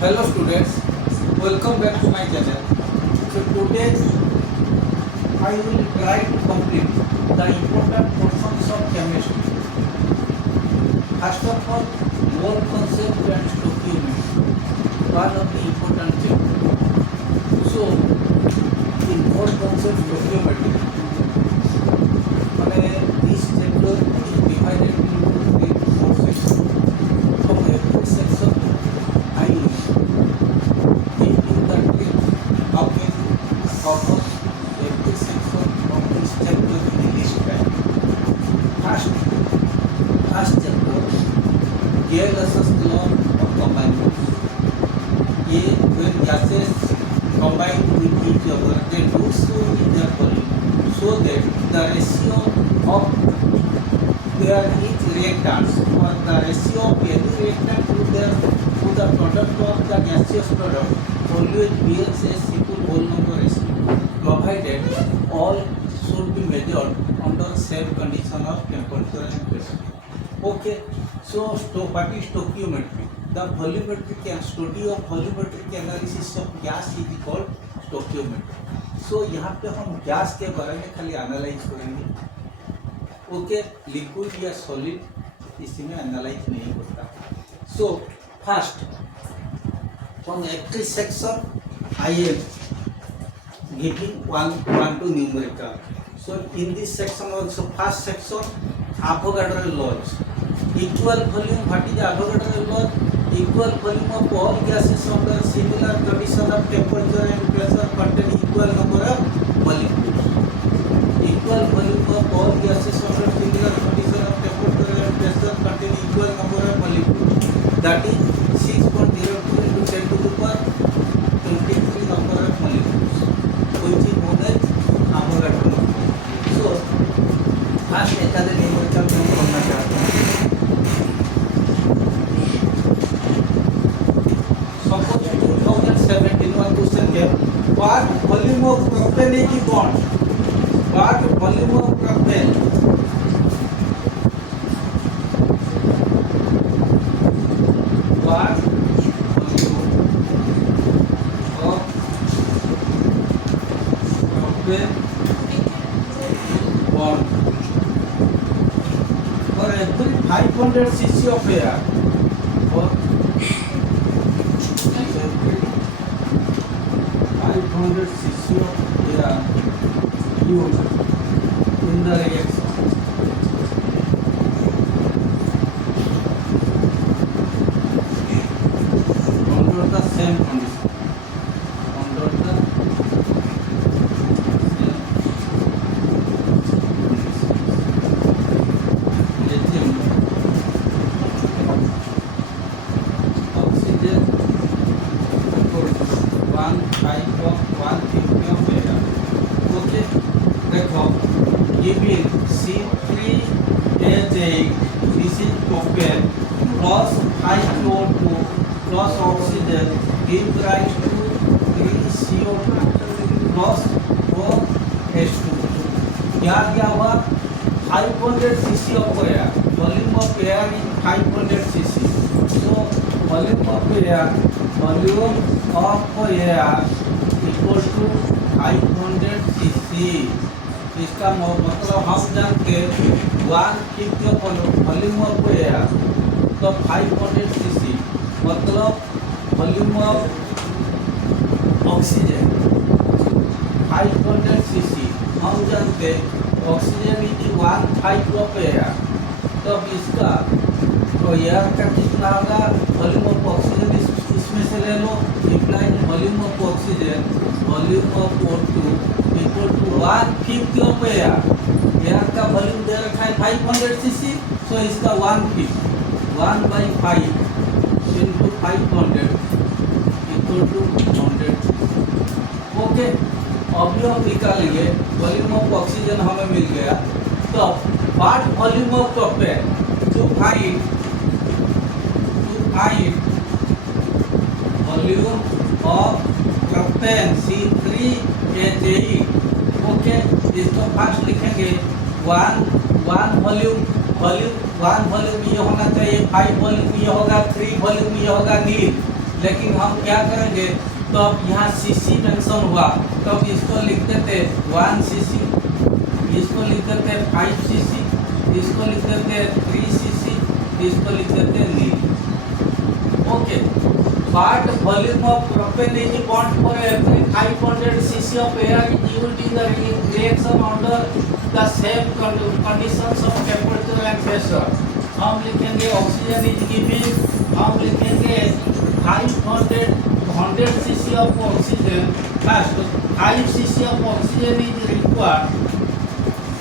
Hello students, welcome back to my channel. So today I will try to complete the important portions of chemistry. First of all, mole concept and stoichiometry, one of the important chapter. So in mole concept stoichiometry, this chapter is divided into four sections. From every section, I will give you the trick how can cover every section of this chapter in this time. First chapter, Gay-Lussac's law of combination. When gases combine with each other, they do so in their volume, so that the ratio of their each reactants or the ratio of any reactant to the product of the gaseous product always bears a simple whole number ratio, provided all should be measured under same condition of temperature and pressure. Okay, so what is stoichiometry? The volumetric study of volumetric analysis of gas is called stoichiometry. So यहाँ पे हम gas के बारे में खाली analyse करेंगे. Okay, liquid या solid इसमें एनालाइज नहीं होता. So first from every section I am giving one to numerical. So in this section also, first section Avogadro laws. Equal volume, what is Avogadro law? Equal volume of all gases under similar condition of temperature and pressure contain equal number of molecules. Equal volume of all gases under similar condition of temperature and pressure contain equal number of molecules. That is 6.02 into 10 to the power 23 number of molecules, which is known as Avogadro law. So, first एखादे numerical हम करना चाहते हैं. Suppose 2017 one question है, what volume of propane is bond? What volume of propane? What volume of propane bond? For every 500 cc of air, for every 500 cc of air used in the reaction, under the same condition, under the same oxygen equal to 1 of 150 of air. Okay, देखो giving C3H8, this is propane plus H2O2 plus oxygen gives rise to 3CO2 plus 4H2. क्या हुआ? 500 cc of air, volume of air is 500 cc. So volume of air equal to 500 cc. इसका मतलब हम जानते हैं 150 volume of air तो 500 cc मतलब volume of oxygen 500 cc. हम जानते हैं ऑक्सीजन इज 1/5 ऑफ एयर. तब इसका तो एयर का कितना होगा? वॉल्यूम ऑफ ऑक्सीजन इसमें से ले लो, implied volume of oxygen volume of O2 equal to 150 of air. Air का वॉल्यूम दे रखा है 500 cc, सो इसका 1/5 into 500 इक्वल टू 100. ओके, अभी हम निकालेंगे वॉल्यूम ऑफ ऑक्सीजन हमें मिल गया. तो what volume of propane two find volume of propane C3H8. Okay, इसको फर्स्ट लिखेंगे वन वॉल्यूम ये होना चाहिए, 5 वॉल्यूम ये होगा, 3 वॉल्यूम ये होगा नील. लेकिन हम क्या करेंगे, तो अब यहाँ सीसी मेंशन हुआ, तो अब इसको लिख देते 1 सीसी, इसको लिख देते 5 सीसी, इसको लिख देते 3 सीसी, इसको लिख देते नील। Okay, what volume of propane is bond for every 500 cc of air is used in the reaction under the same conditions of temperature and pressure। हम लिखेंगे ऑक्सीजन इज गिविंग, हम लिखेंगे 100 cc of oxygen, first 5 cc of oxygen is required,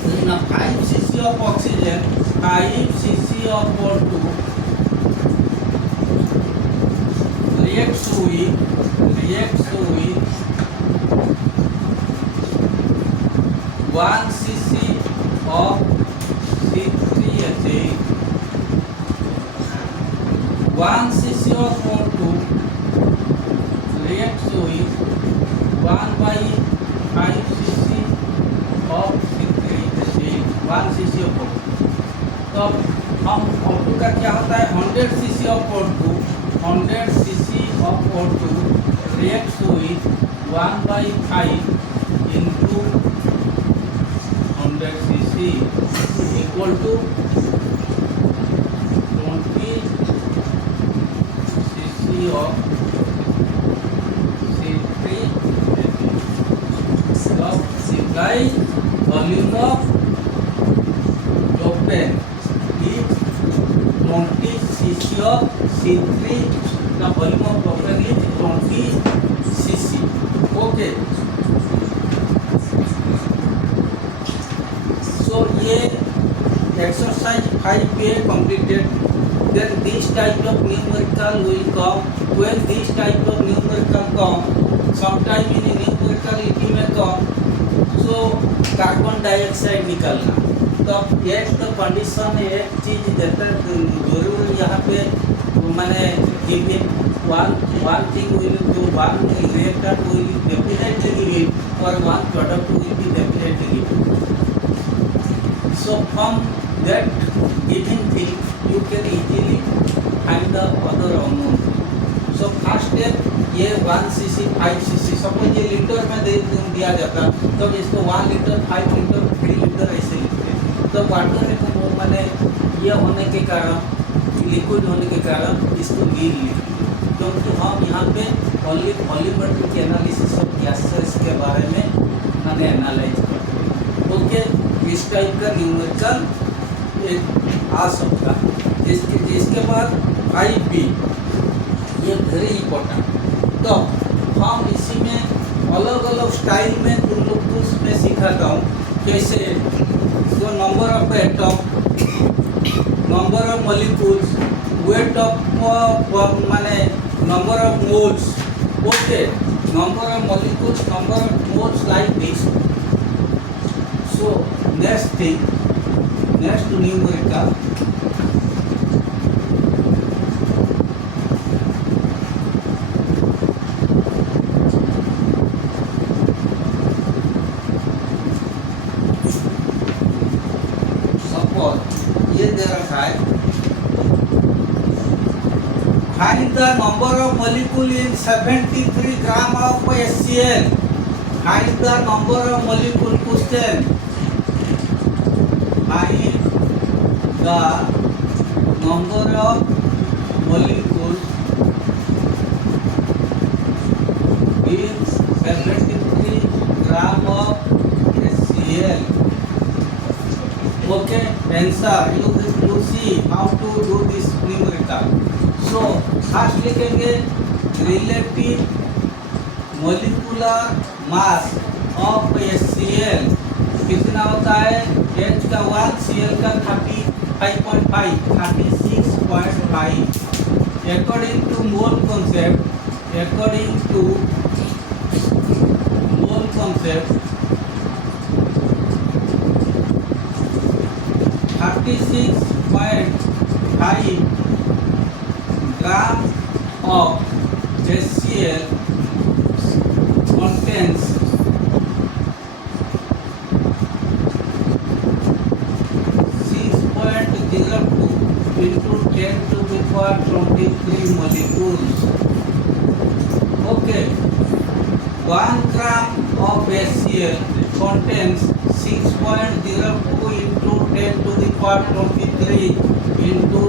in a 5 cc of oxygen 5 cc of O2 reacts with 1 cc of C3H8, 1 cc of O2 reacts with 1 by 5 cc of C3H8, 1 cc of O2। तो हम O2 का क्या होता है, 100 cc of O2, 100 cc of O2 reacts with 1 by 5 into 100 cc equal to 20 cc of C3H8। So supply volume of propane is 20 cc of C3, the volume of propane is 20 cc। Okay, so ये exercise 5A completed। Then this type of numerical will come, when this type of numerical come, sometime in numerical it may come, so carbon dioxide निकलना। तो एक तो condition एक चीज देता जरूर यहाँ पे मैंने given one thing will do, one reactor will definitely give it or one product will be definitely given। So from that given thing you can easily find the other unknown। So first step ये 1 cc 5 cc, suppose ये litre में दिया जाता तो इसको 1 litre 5 litre 3 litre ऐसे लिखते। तो वाटर में मैंने ये होने के कारण, लिक्विड होने के कारण इसको नील लिखते, क्योंकि हम यहाँ पे only volumetric analysis of gases के बारे में मैंने एनालाइज करते। ओके, इस टाइप का न्यूमेरिकल एक आ सकता है। इसके बाद 5B, ये वेरी इंपॉर्टेंट। तो हम इसी में अलग अलग स्टाइल में तुम लोग को उसमें सिखाता हूँ कैसे। तो number of atom, number of molecules, weight of माने number of moles. Okay, number of molecules, number of moles like this. So next thing, next numerical, ये दे रखा है, find the number of molecule in 73 gram of HCl। find the number of molecule, question, find the number of molecules in 73 gram of HCl। Okay, answer, you see how to do this numerical। So first लिखेंगे relative molecular mass of HCl कितना होता है, H का 1, Cl का 35.5, 36.5। According to mole concept, according to mole concept, 36.5 gram of HCl contains 6.02 into 10 to the power 23 molecules। HCl contains 6.02 into 10 to the power 23 into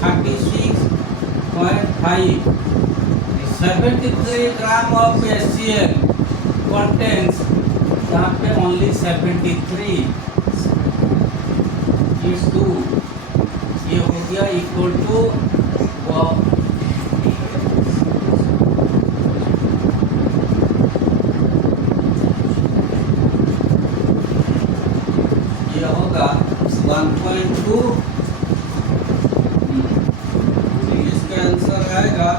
36.5. 73 gram of HCl contains यहाँ पे only 73 into ये हो गया equal to ये होगा 1.2 इसका answer आएगा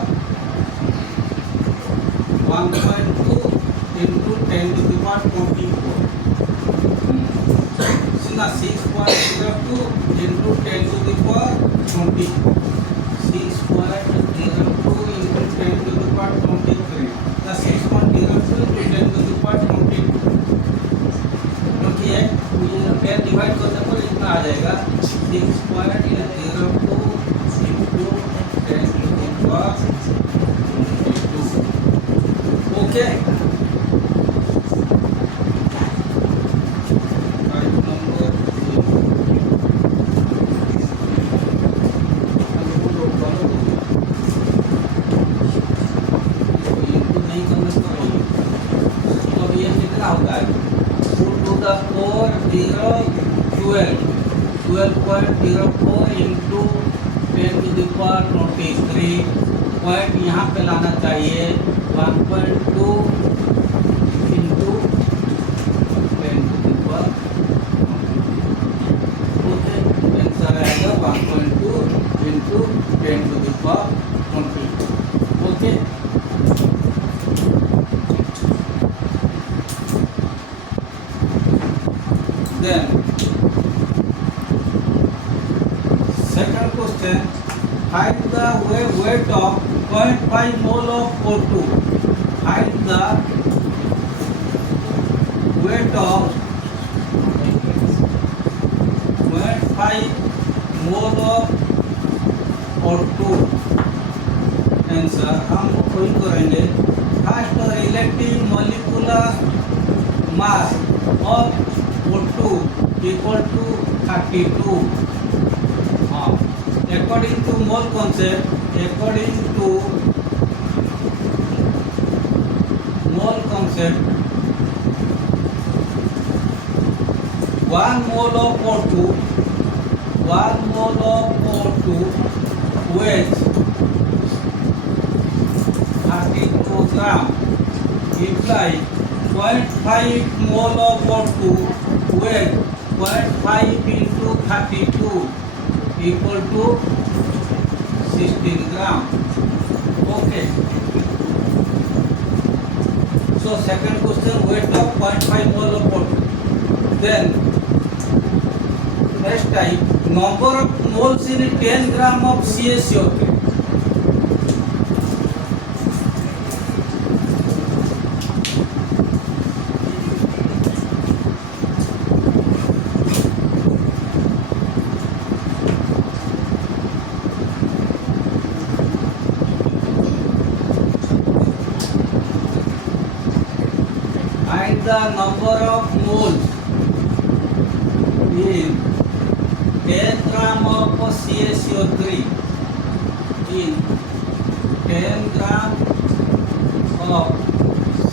1.2 into 10 to the power 24 ना 6.02 into 10 to the power 20 6.02 into 10 to the power 23 ना 6.02 into 10 to the power 22 क्योंकि ये 10 डिवाइड करने पर इतना आ जाएगा 6.02 into 10 to the power 22 okay into 10 to the power 23 point यहाँ पे लाना चाहिए 1.2 into 10 to the power okay answer आएगा 1.2 into 10 to the power 20 okay then second question, find the weight of 0.5 mole of O2. Find the weight of 0.5 mole of O2. Answer हम कोई करेंगे first relative molecular mass of O2 equal to 32. According to mole concept, one mole of O2 weighs 32 gram. Imply 0.5 mole of O2 weighs 0.5 into 32 equal to 16 gram. Okay. So second question, weight of 0.5 mole of O2. Then next type, number of moles in 10 gram of CaCO3. The number of moles in 10 gram of CaCO3 in 10 gram of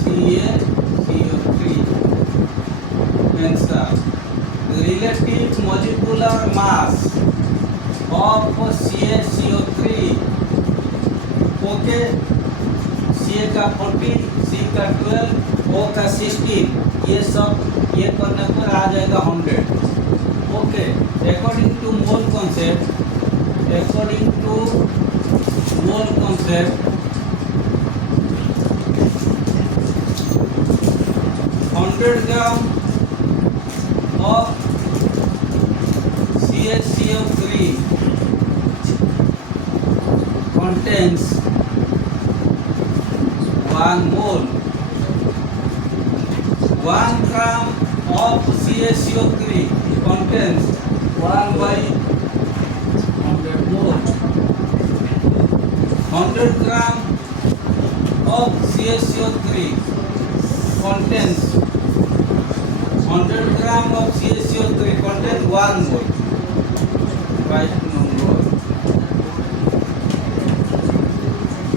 CaCO3. Answer, relative molecular mass of CaCO3. Okay, Ca का 40, C का 12, O का 16, ये सब ये करने पर आ जाएगा 100. Okay, according to mole concept 100 gram of CaCO3 contains 1 mole. 1 gram of CaCO3 contains 1/100 mole. 100 gram of CaCO3 contains 100 gram of CaCO3 contain 1 mole. Right number.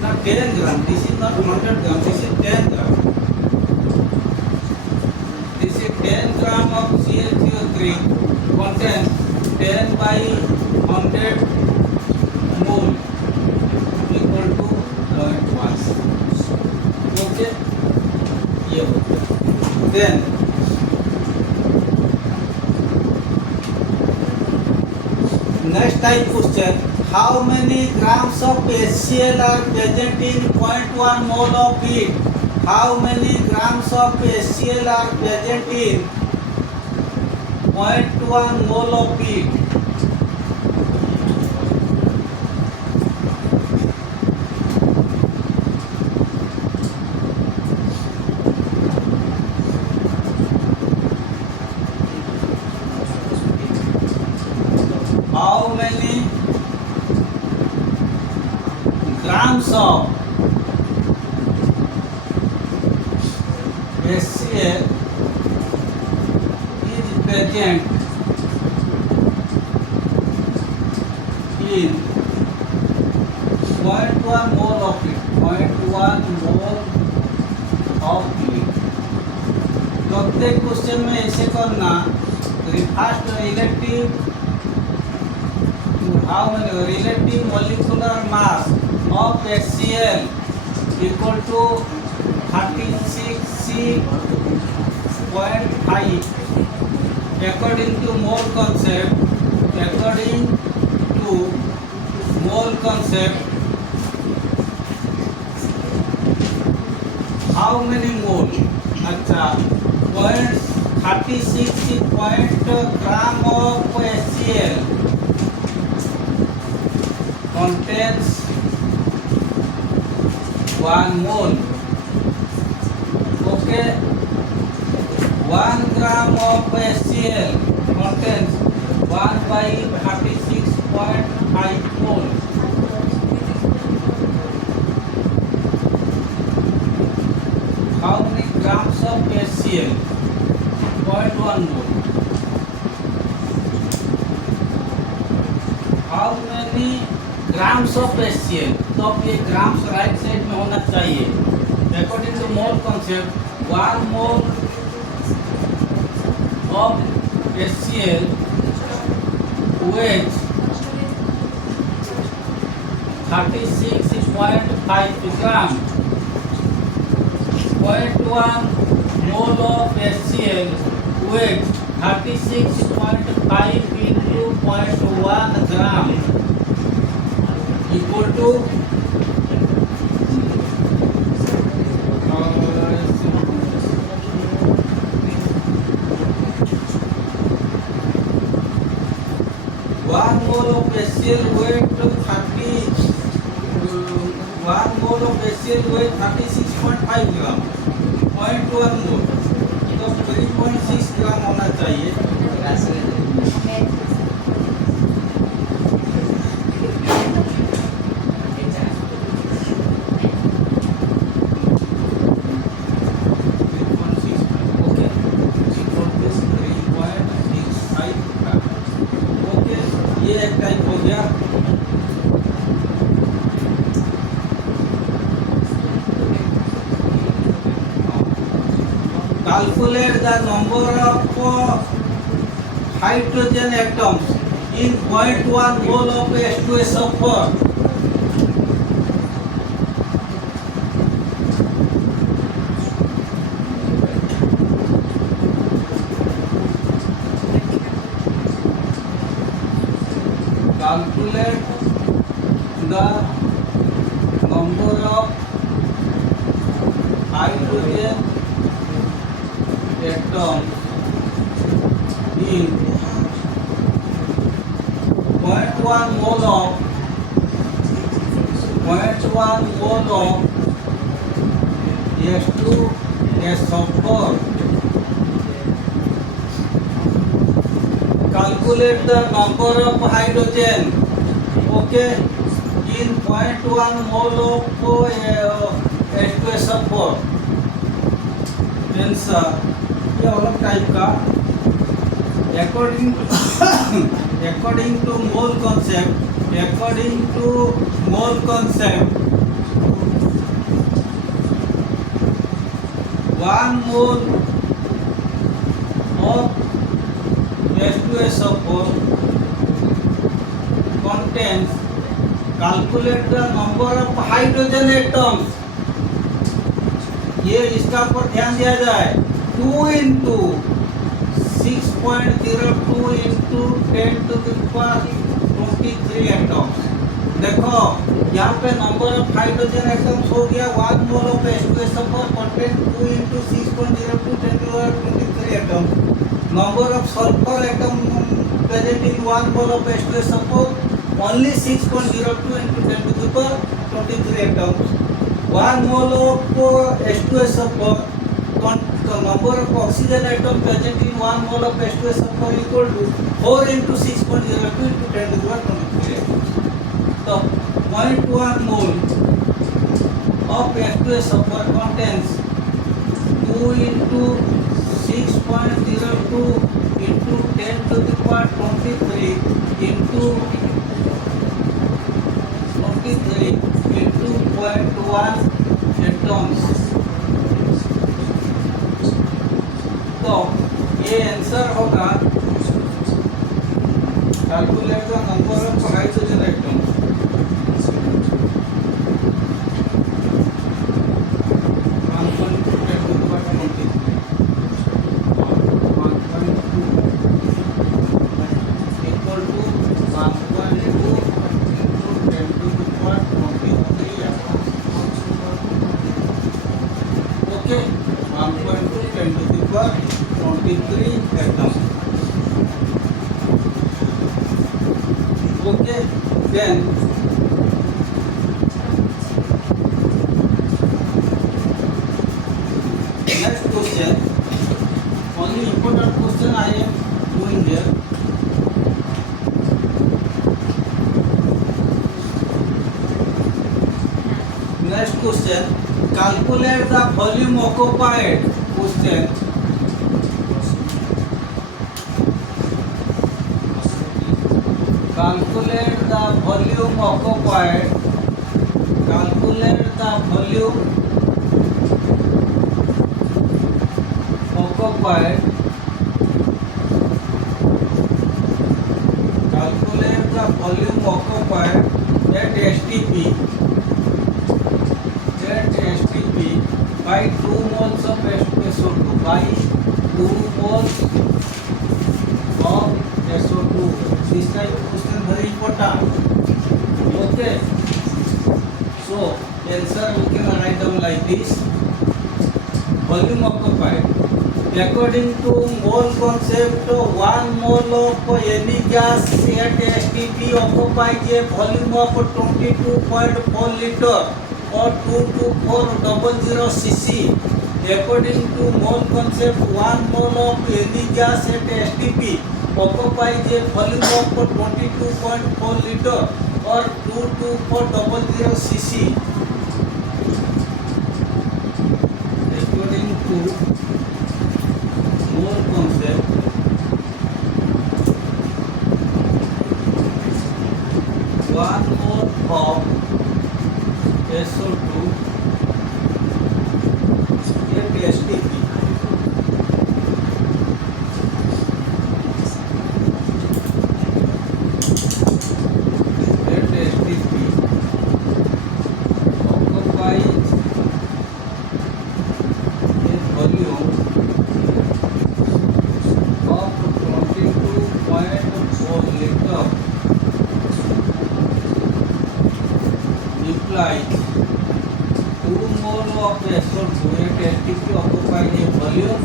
Now 10 gram. This is not 100 gram. This is 10 gram. This is 10 gram of CaCO3 contains 10 by 100 mole equal to 0.1. Okay. ये होता है. Then next type question, how many grams of HCl are present in 0.1 mole of it? How many grams of HCl are present in 0.1 mole of it? How many grams of HCl is present in 0.1 mole of it? 0.1 mole of it. प्रत्येक question में ऐसे करना. First relative, how many relative molecular mass of HCl equal to 36.5 according to mole concept. According to mole concept, how many mole? अच्छा, 36 gram of HCl contains 1 mole. Okay, 1 gram of HCl contains 1 by 36.5 mole. How many grams of HCl? 0.1 mole. How many grams of HCl? तो अब ये grams right side में होना चाहिए. According to mole concept, 1 mole of HCl weighs 36.5 gram. 0.1 mole of HCl weighs 36.5 into 0.1 gram equal to 1 mole of HCl weight 1 mole of HCl weight 36.5 gram. 0.1 mole तो 3.6 ग्राम होना चाहिए. ये एक टाइप हो गया. Calculate the number of hydrogen atoms in 0.1 mole of H2SO4. Calculate the number of hydrogen atoms in 0.1 mole of 0.1 mole of H2SO4. Calculate the number of hydrogen, okay, in 0.1 mole of H2SO4. Answer ये अलग type का according according to mole concept 1 mole of H2SO4 contains, calculate the number of hydrogen atoms. ये इसका पर ध्यान दिया जाए 2 into 6.02 into 10 to the power 23 atoms. देखो यहाँ पे नंबर ऑफ हाइड्रोजन एटम्स हो गया 1 mole of H2SO4 contain 2 into 6.02 10 to the power 23 atoms. Number of sulfur atom present in 1 mole of H2SO4 only 6.02 into 10 to the power 23 atoms. 1 mole of H2SO4 the number of oxygen atom present in 1 mole of H2SO4 equal to 4 into 6.02 into 10 to the power 23 atoms. So 0.1 mole of H2SO4 contains 2 into 6.02 into 10 to the power 23 into 0.1 atoms. तो ये answer होगा calculate the number of hydrogen atoms. Okay, then next question, only important question I am doing here. Next question, calculate the volume occupied. Question. Calculate the volume occupied. Calculate the volume occupied. Calculate the volume occupied at STP. At STP by 2 moles of SO2. By 2 moles of SO2. This type of question very important. Okay. So answer we can write down like this. Volume occupied. According to mole concept, 1 mole of any gas at STP occupies a volume of 22.4 liter or 22400 cc. According to mole concept, 1 mole of any gas at STP occupies a volume of 22.4 liter or 22400 cc. According to mole concept, 1 mole of SO2 at STP occupies a volume of 22.4 liter implies 2 mole of SO2 at STP occupies a volume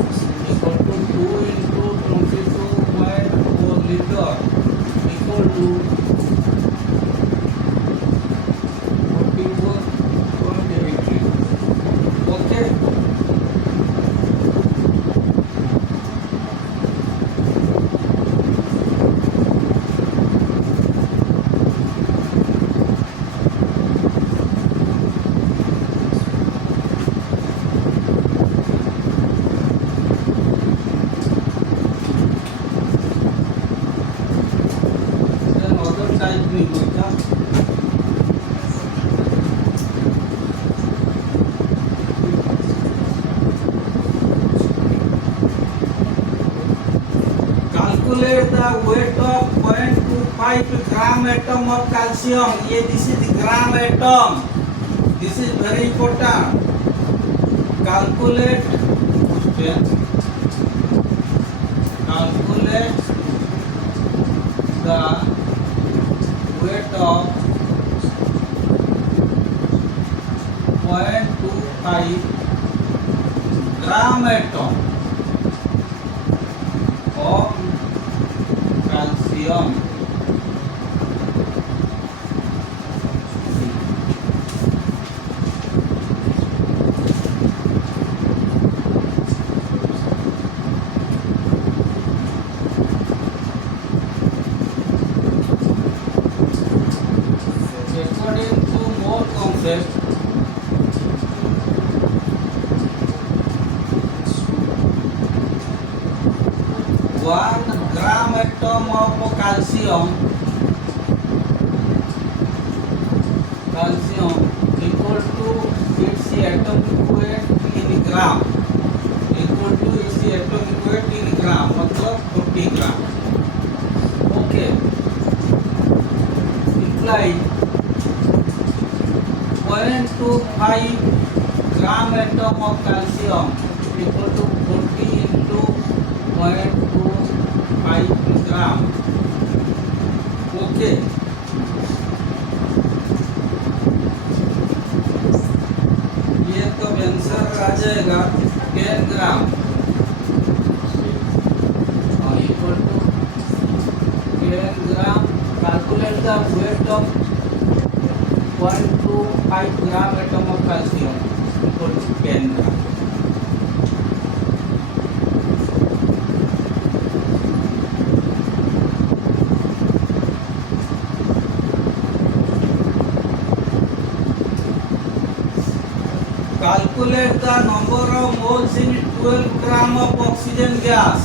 equal to 2 into 22.4 liter equal to 44.8 liter. Okay. the weight of 0.25 gram atom of calcium. ये this is gram atom. This is very important. Calculate the weight of 0.25 gram atom of calcium. According to Moore concept, one gram atom of calcium equal to its atomic weight in gram, equal to its atomic weight in gram, मतलब 40 gram. Okay, imply 0.25 gram atom of calcium equal to 40 into 0.25 gram. Okay. ये तो answer आ जाएगा 10 gram और equal to 10 gram. Calculate the weight of 0.25 gram atom of calcium equal to 10 gram. Calculate the number of moles in 12 gram of oxygen gas.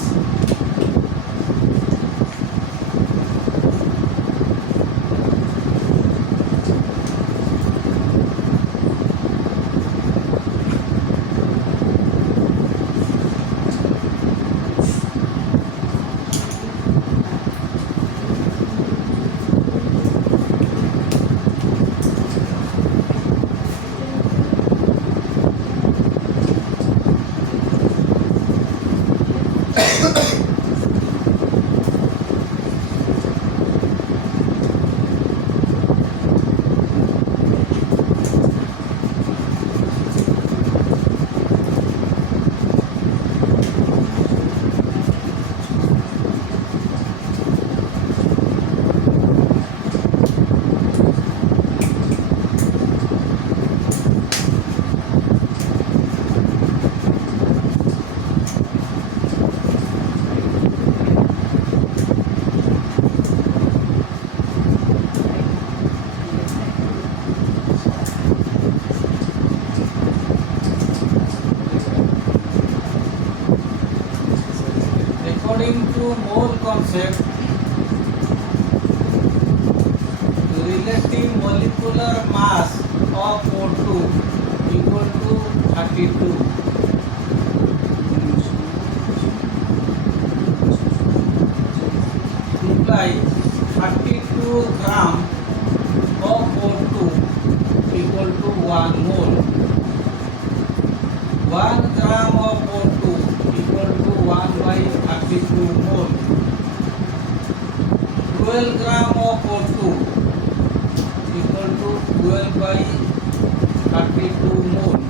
According to Moore concept, relative molecular mass of O2 equal to 32. Imply 32 gram of O2 equal to 1 mole. 1 gram of O2 equal to 1 by 32 mole. 12 gram of O2 equal to 12 by 32 mole.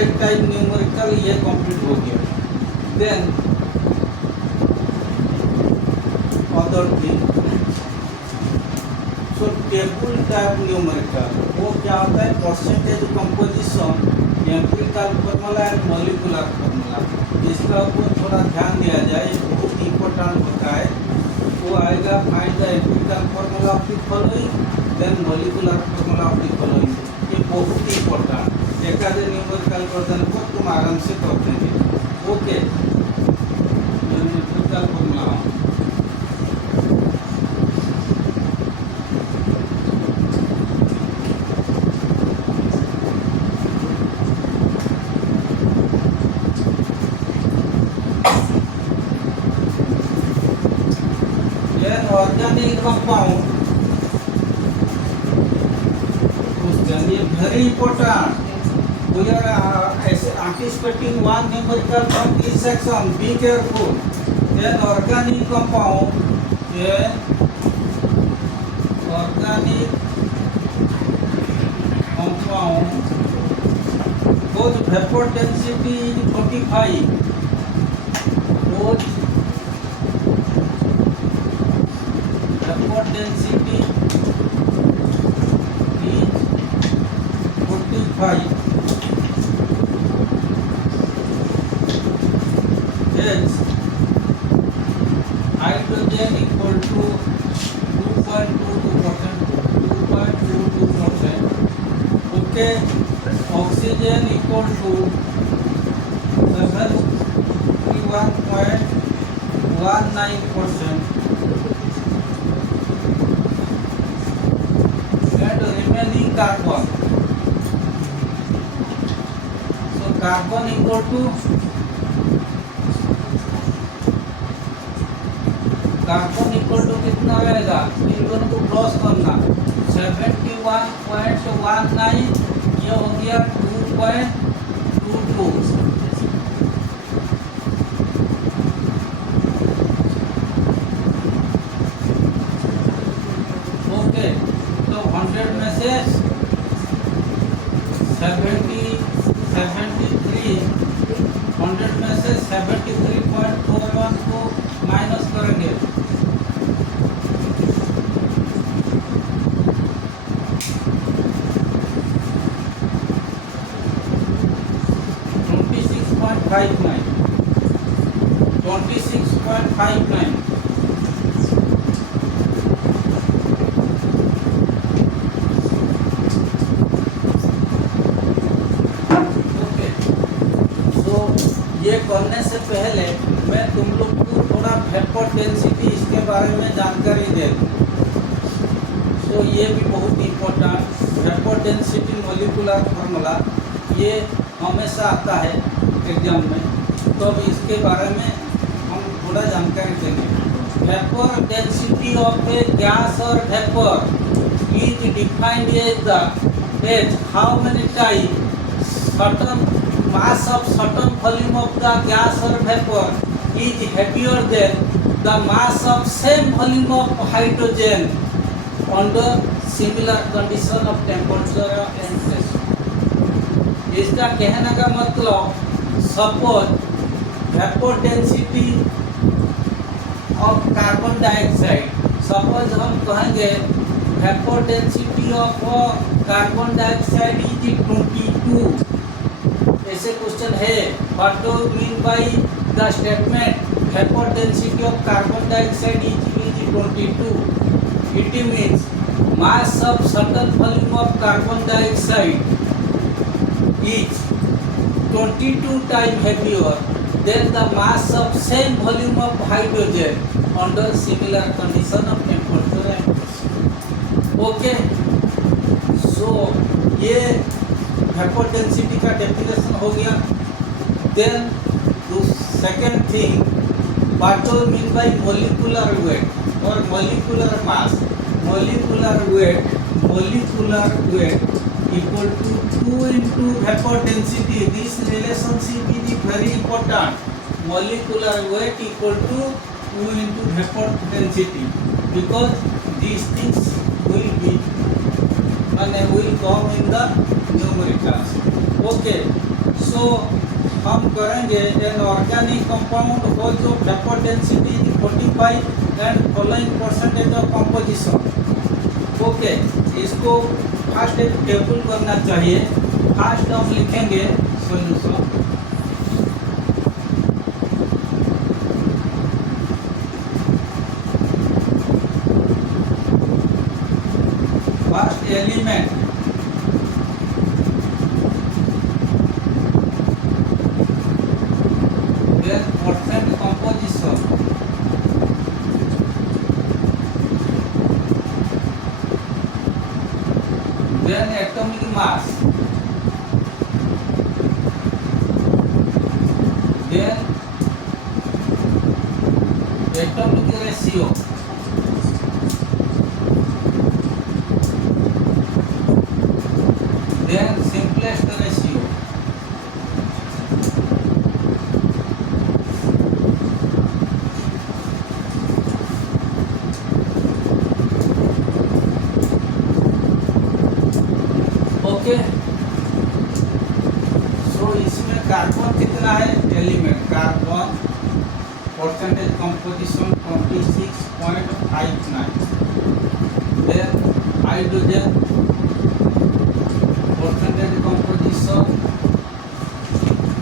एक type numerical ये complete हो गया. Then other thing, so table type numerical वो क्या होता है? Percentage composition, empirical formula and molecular formula. इसका ऊपर थोड़ा ध्यान दिया जाए, ये बहुत इम्पोर्टेंट होता है। वो आएगा find the empirical formula of the following then molecular formula of the following. ये बहुत इम्पोर्टेंट, एक आधे न्यूमेरिकल वर्जन को तुम आराम से कर देंगे। Okay, empirical formula organic compound, very important. We are anticipating one numerical from this section. Be careful. An organic compound, whose vapor density is 45. Whose vapor density is 45. Hence, hydrogen equal to 2.22%. 2.22%. Okay. Oxygen equal to 71.19%. And remaining carbon. So carbon equal to कितना रहेगा, इन दोनों को cross करना, 71.19, ये हो गया 2.22। Okay, तो 100 में से 73, 100 में से 73.41 को माइनस करेंगे, 26.59। ओके, तो ये करने से पहले मैं तुम लोग को थोड़ा वेपर डेंसिटी इसके बारे में जानकारी दे दूँ। तो ये भी बहुत important, vapour density molecular formula ये हमेशा आता है एग्जाम में, तो अब इसके बारे में हम थोड़ा जानकारी देंगे। Vapour density of a gas और vapour is defined as how many time certain mass of certain volume of the gas or vapor is heavier than the mass of same volume of hydrogen under similar condition of temperature and pressure। इसका कहने का मतलब, suppose vapour density of carbon dioxide, suppose हम कहेंगे vapour density of carbon dioxide is 22। ऐसे question है, what do mean by the statement vapour density of carbon dioxide is 22? It means mass of certain volume of carbon dioxide is 22 times heavier than the mass of same volume of hydrogen under similar condition of temperature and pressure। Okay, so ये vapour density का definition हो गया। Then second thing, what do mean by molecular weight और molecular mass. molecular weight equal to 2 into vapor density. This relationship is very important. Molecular weight equal to 2 into vapor density, because these things will be and will come in the numericals। Okay, so हम करेंगे an organic compound whose vapor density is 45 and following percentage of composition। Okay, इसको first एक table करना चाहिए। First हम लिखेंगे solution, atomic ratio then simplest ratio okay so इसमें carbon कितना है element carbon percentage composition 26.59 then hydrogen percentage composition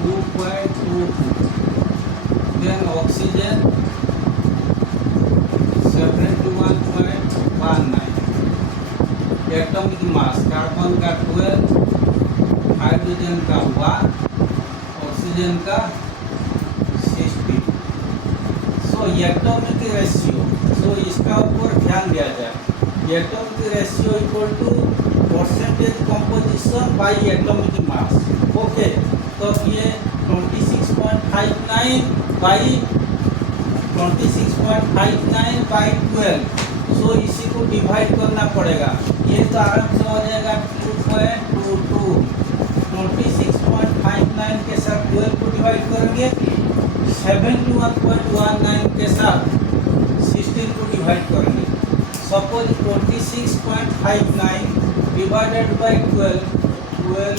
2.22 then oxygen 71.19 atomic mass carbon का 12 हाइड्रोजन का 1 ऑक्सीजन का 60 सो एटॉमिक रेशियो सो इसका ऊपर ध्यान दिया जाए atomic ratio equal to percentage composition by atomic mass okay तो ये 26.59 बाय 12 सो इसी को डिवाइड करना पड़ेगा ये तो आराम से हो जाएगा 2.22 26.59 के साथ 12 को डिवाइड करेंगे 71.19 के साथ 16 को डिवाइड करेंगे सपोज 26.59 डिवाइडेड बाय 12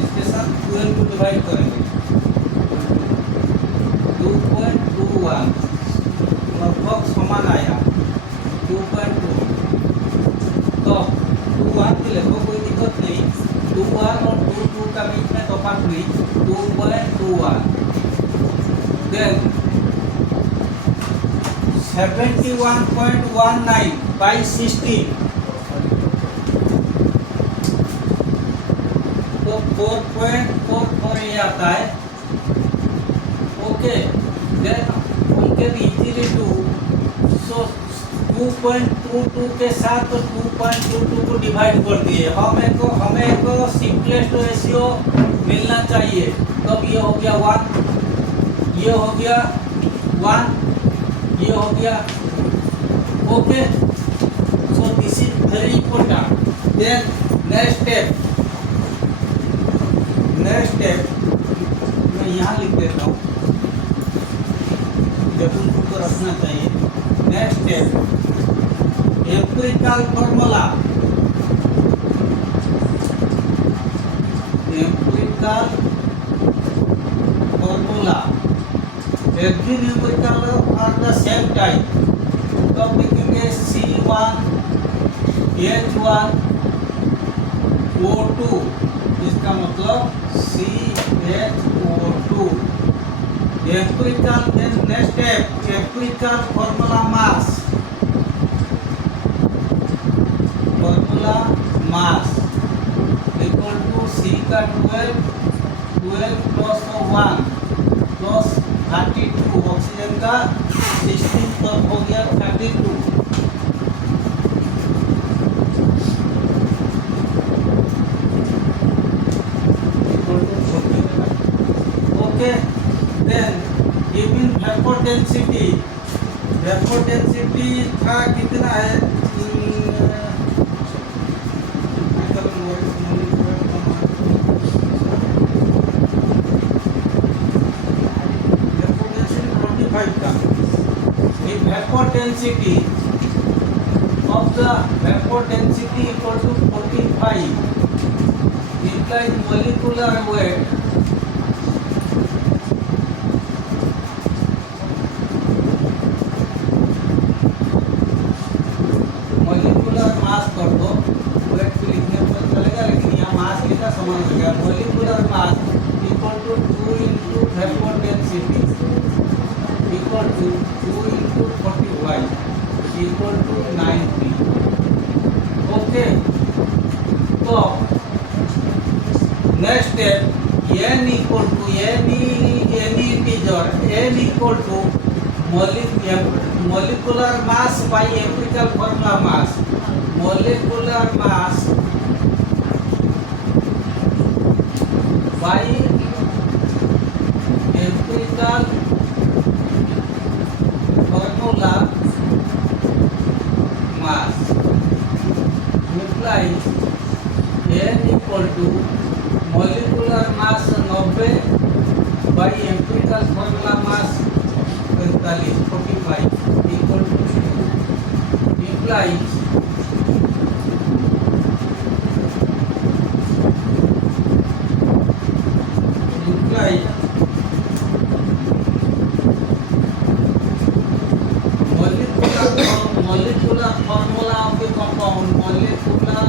इसके साथ 12 को डिवाइड करेंगे 2.21 लगभग समान आया 2.2 तो 2.1 भी लिखो कोई दिक्कत नहीं 2.1 और 2.2 का बीच में तफात नहीं 2.21 देन 71.19 by 16 तो 4.44 ये आता है okay then we can easily do so 2.22 के साथ 2.22 को डिवाइड कर दिए हमें एक सिंपलेस्ट रेशियो मिलना चाहिए तब ये हो गया 1 ये हो गया 1 ये हो गया okay so this is very important then next step मैं यहाँ लिख देता हूँ टेबल को रखना चाहिए next step empirical formula every numerical are the same type तो लिखेंगे C1 H1 O2 इसका मतलब CHO2 empirical then next step empirical formula mass equal to C का 12 plus 1 plus 32 ऑक्सीजन का 16 तक हो गया 32 okay then given vapour density का कितना है vapor density of the vapor density equal to 45 implies molecular weight molecular mass कर दो weight को लिखने पर चलेगा लेकिन यहाँ mass लिखा समान हो गया molecular mass equal to 2 into vapor density equal to 2 into 45 equal to 90 okay तो next step n equal to any integer n equal to molecular mass by empirical formula mass. Molecular mass by empirical formula mass implies n equal to molecular mass 90 by empirical formula mass 45 equal to implies molecular formula of the compound, molecular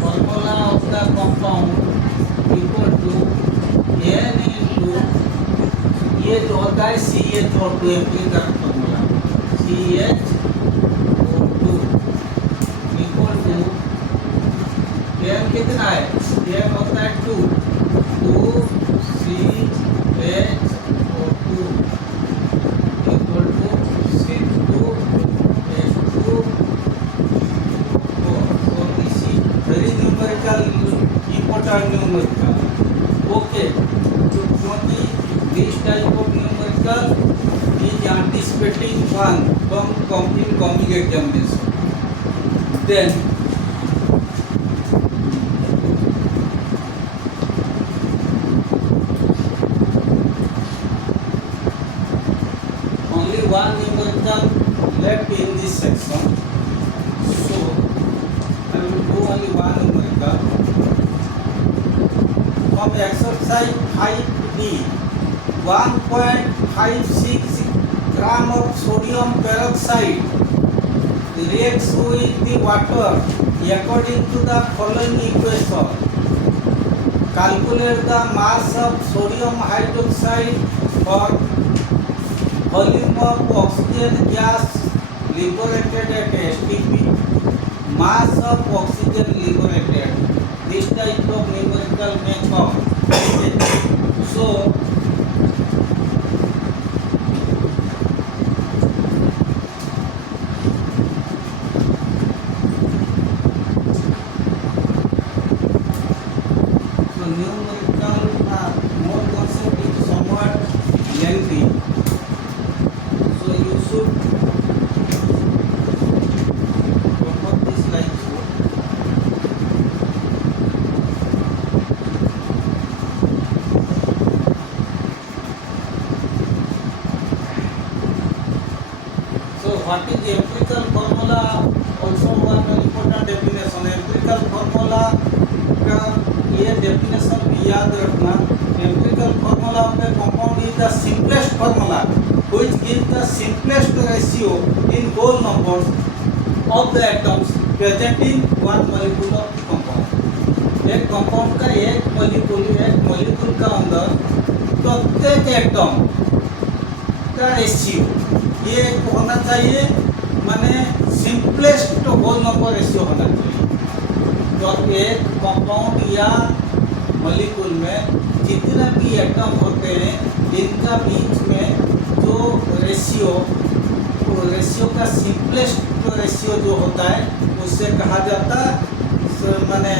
formula of the compound equal to n into ये जो होता है CH2 empirical formula CH2 equal to m कितना है m होता है 2 CH2 equal to C2H2 so this is very numerical important numerical okay this type of numerical is anticipating one from coming examination. Then only one numerical left in this section. So I will do only one numerical from exercise 5D. 1.56 gram of sodium peroxide reacts with the water according to the following equation. Calculate the mass of sodium hydroxide for volume of oxygen gas liberated at STP. Mass of oxygen liberated. This type of numerical may come. So numerical more concept is somewhat lengthy, so you should put this like so. So what is the empirical formula? Also one very important definition. Empirical formula का ये definition भी याद रखना. Empirical formula of a compound is the simplest formula which gives the simplest ratio in whole numbers of the atoms present in one molecule of compound. एक compound का एक molecule का अंदर प्रत्येक एटम का रेशियो ये होना चाहिए, माने सिंपलेस्ट होल नंबर रेशियो होना चाहिए. तो एक कंपाउंड या मॉलिक्यूल में जितने भी एटम होते हैं इनका बीच में जो रेशियो का सिंपलेस्ट रेशियो जो होता है उससे कहा जाता है माने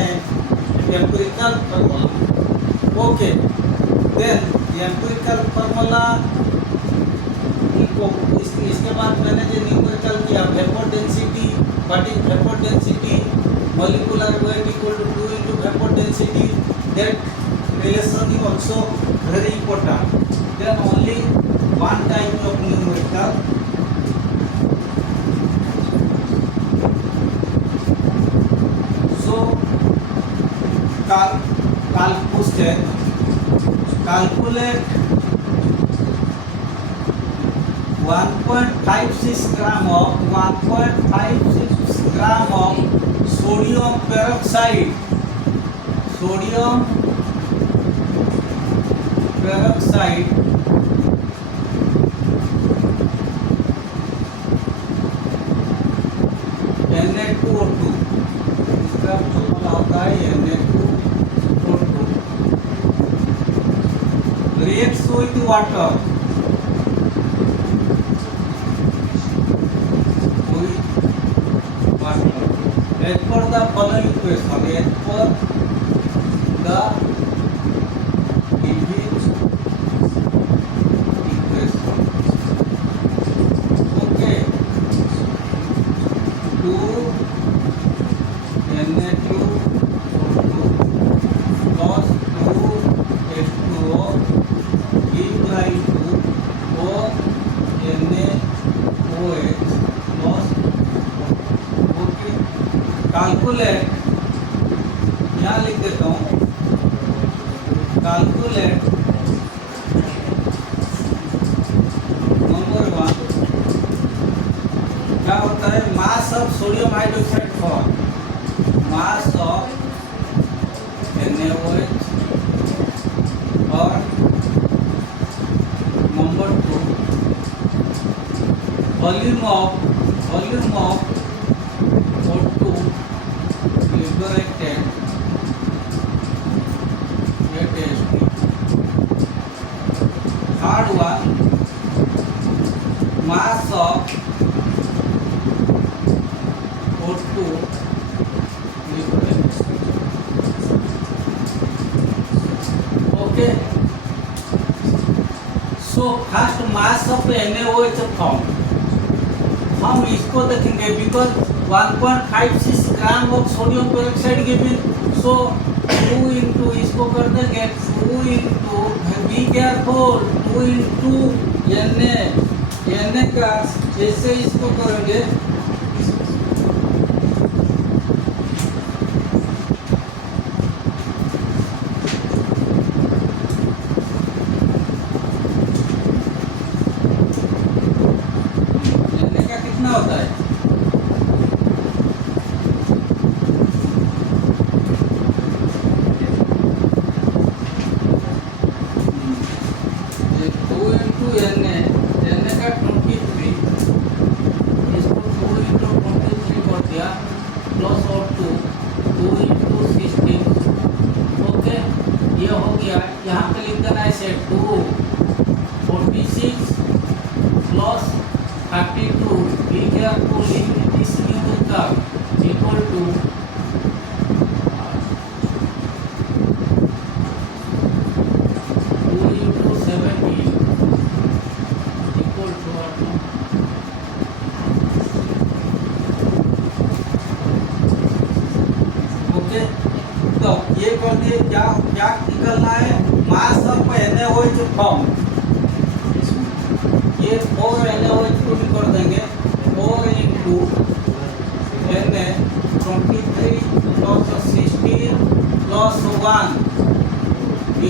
empirical formula. Okay, then empirical formula इसके बाद मैंने जो न्यूमेरिकल किया vapour density. What is vapour density? molecular weight equal to 2 into vapor density. That relation is also very important. Then only one type of numerical. So calculate 1.56 gram of sodium peroxide. Na2O2 इसका formula होता है Na2O2 reacts with water equation as per the given equation. Okay, 2 Na2O2 plus 2 H2O give rise to 4 NaOH plus. Okay, calculate, यहाँ लिख देता हूँ, calculate number 1 क्या होता है, mass of sodium hydroxide for mass of NaOH और number 2 volume of O2 liberated at ST. Third one, mass of O2 liberated. Okay. So first mass of NaOH form हम इसको देखेंगे because 1.56 gram of sodium peroxide given, so 2 into इसको कर देंगे 2 into, be careful, 2 into Na का जैसे इसको करेंगे कितना होता है, ये 2 इंटू Na का 23, इसको 2 इंटू 23 कर दिया प्लस और 2 इंटू 16. ओके, ये हो गया. यहाँ पे लिख देना है से 246 plus 32 be careful in this numerical equal to 2 into 17 equal to what? Okay, तो ये कर दिए. क्या क्या निकलना है, मास ऑफ NaOH फॉर्म, ये 4 NaOH को भी कर देंगे 4 into Na 23 plus 16 plus 1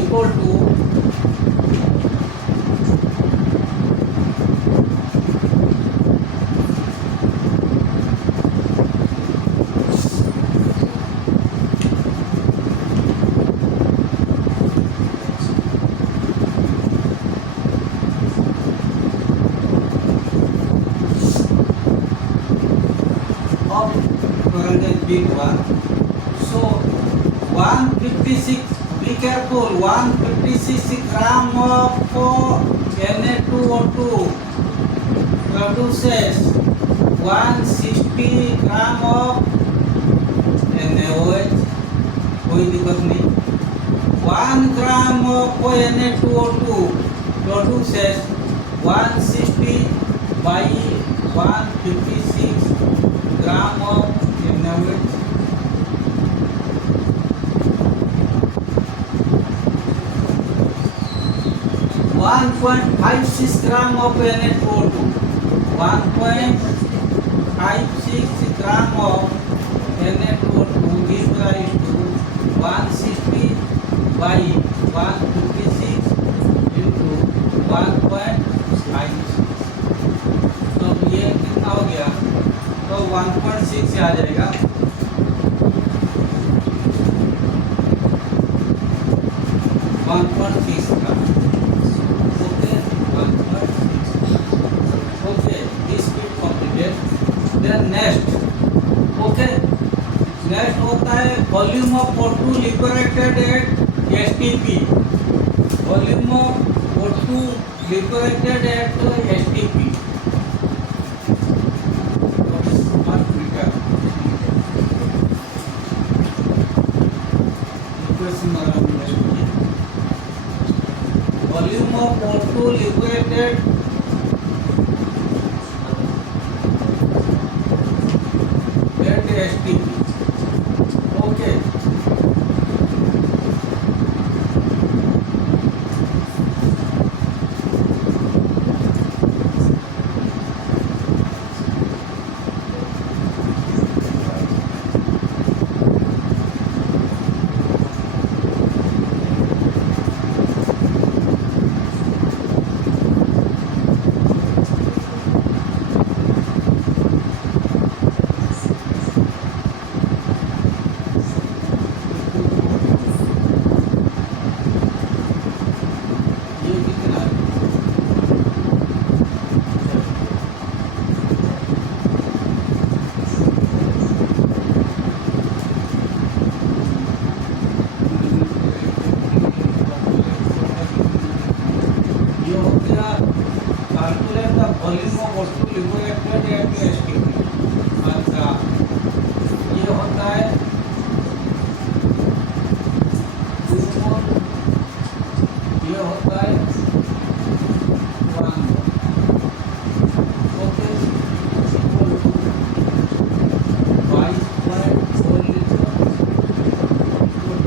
equal to 156, be careful, 156 gram of Na2O2 produces 160 gram of NaOH. कोई दिक्कत नहीं. 1 gram of Na2O2 produces 160 by 156 gram of NaOH. 1.56 gram of Na2O2. 1.56 gram of Na2O2 gives rise to 160 by 156 into 1.56. तो ये कितना हो गया, तो 1.6 से आ जाएगा. 1.6 का. नेक्स्ट, ओके, नेक्स्ट होता है volume of O2 liberated at STP. Volume of O2 liberated at STP. volume of O2 liberated at STP. Okay. ये कितना है? ये हो गया calculate the volume of O2 liberated at STP. अच्छा, ये होता है 2 मोल, ये होता है 1 mole. Okay, equal to 22.4 litre equal to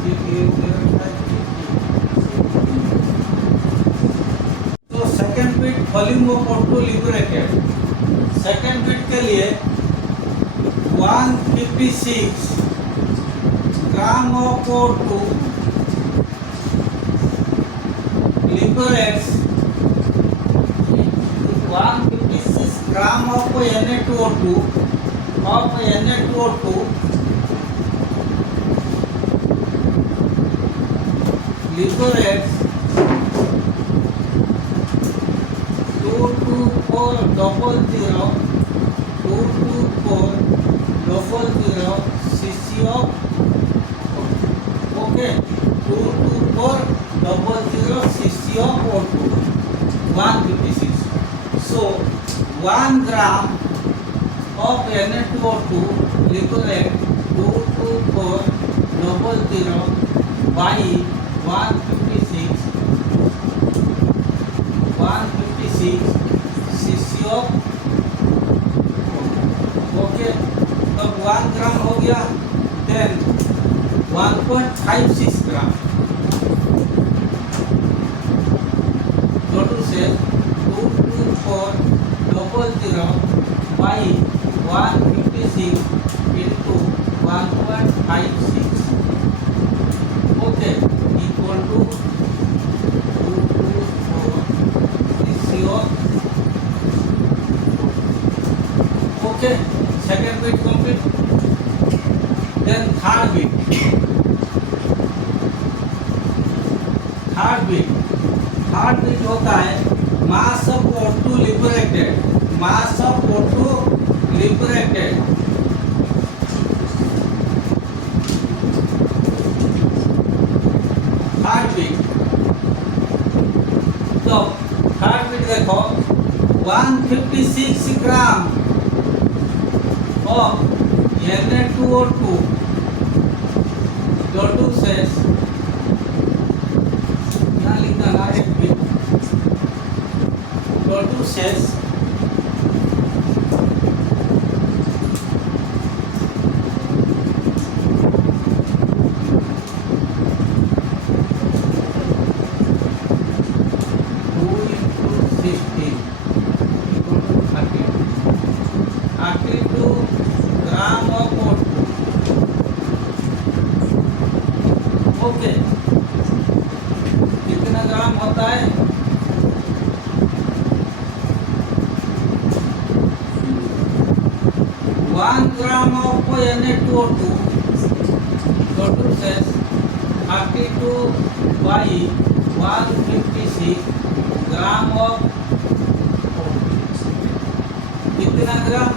224 तो second bit volume of O2 liberated. Second bit के लिए 156 gram of O2 liberates 156 gram of Na2O2 liberates 22400 cc of okay 22400 cc of O2 156. So 1 gram of Na2O2 liberate 22400 by 156 cc of okay. तब 1 ग्राम हो गया, then 1.56 ग्राम total से 22400 by 156 into 1.56 okay equal to 224 okay. Second bit complete. Then third bit होता है mass of O2 liberated. Third bit. तो third bit देखो 156 ग्राम of Na2O2 produces यहाँ लिखना ना एक bit produces 32 gram of O2. Okay, कितना ग्राम होता है? 1 ग्राम of Na2O2 produces 32 by 156 gram of कितना ग्राम?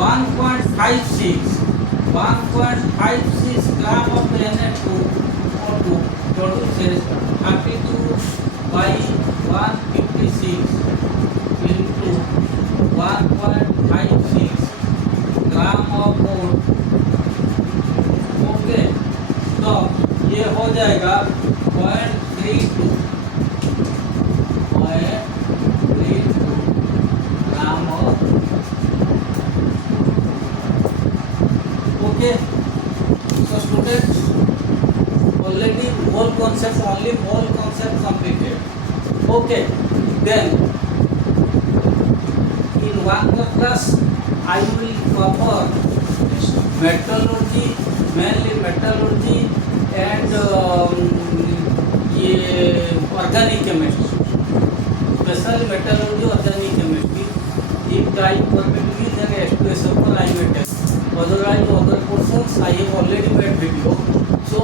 1.56 ग्राम of Na2O2 produces 32 by 156 into 1.56 gram of O2 Okay, so students, already whole concept, only whole concept completed. Okay, then in one more class I will cover metallurgy, mainly metallurgy and ये organic chemistry, special metallurgy, organic chemistry. If time permit me, then S2SO for I may test. Otherwise, other portions I have already made video. So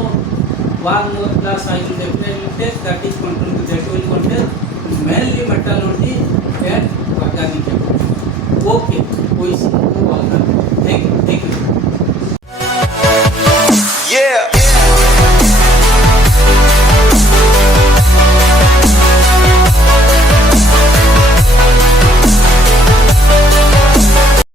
one more class I will definitely take, that is contain, that will contain mainly metallurgy and organic chemistry. Okay, we see you all. Thank you.